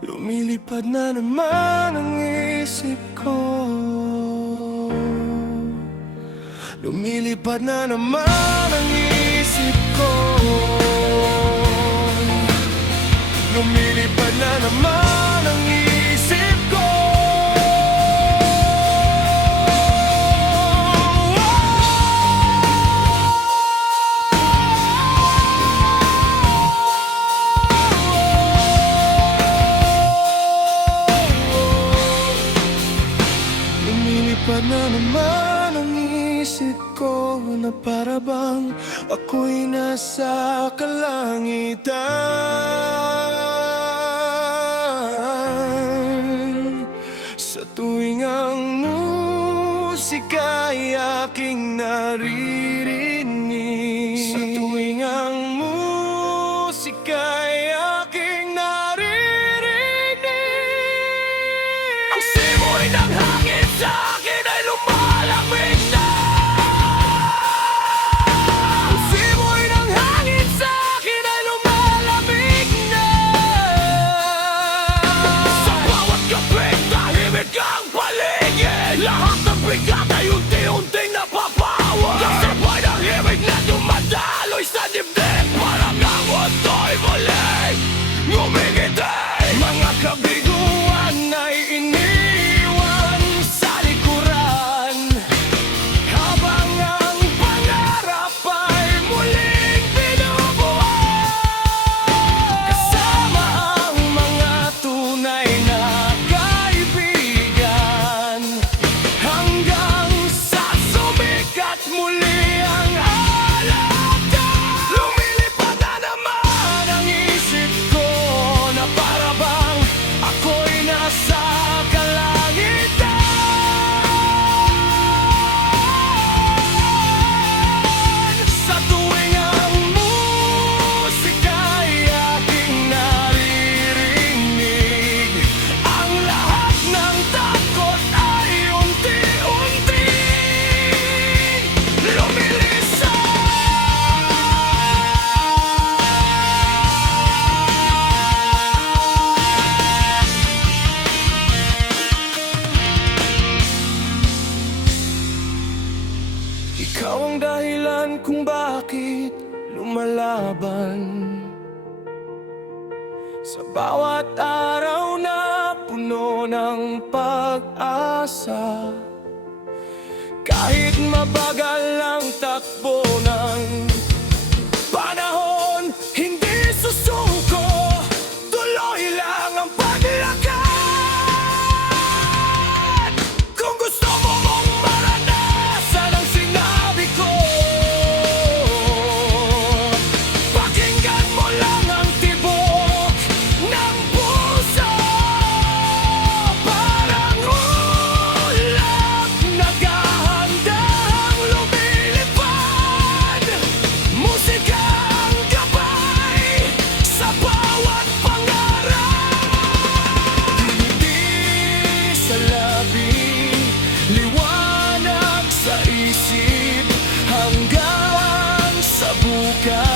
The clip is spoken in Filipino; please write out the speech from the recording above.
Lumilipad na naman ang isip ko. Lumilipad na naman ang isip ko. Lumilipad na naman ang isip ko. Lumilipad na naman ang isip ko, na para bang ako'y nasa kalangitan. Sa tuwing ang musika'y aking naririnig, sa tuwing ang musika'y aking naririnig, ang simoy ng hangin sa akin ay lumalamig na. Ang simoy ng hangin sa akin ay lumalamig na. Sa bawat gabi tahimik ang paligid, lahat ng bigat ay unti-unting napapawa. Kasabay ng himig na dumadaloy sa dibdib, parang ang mundo'y muling ngumingiti. Mga kabiguan ay iniwan sa likuran, habang ang pangarap ay muling binubuhay. Kasama ang mga tunay na kaibigan, hanggang sa sumikat muli ang alaga. Lumilipad na naman ang isip ko, na para bang ako'y nasa kalangitan. Sa tuwing ang musika'y aking naririnig, ang lahat ng takot ay unti-unting lumilisan. Ikaw ang dahilan kung bakit lumalaban, sa bawat araw na puno ng pag-asa. Kahit mabagal ang takbo ng panahon, hindi susuko, tuloy lang ang paglakad. Kung gusto mo mong maranasan ang sinabi ko, pakinggan mo lang ang tibok ng puso. Parang ulap, naghahandang lumilipad. Musika ang gabay sa bawat pangarap. Hindi sa labi, liwanag sa isip, hanggang sa bukas.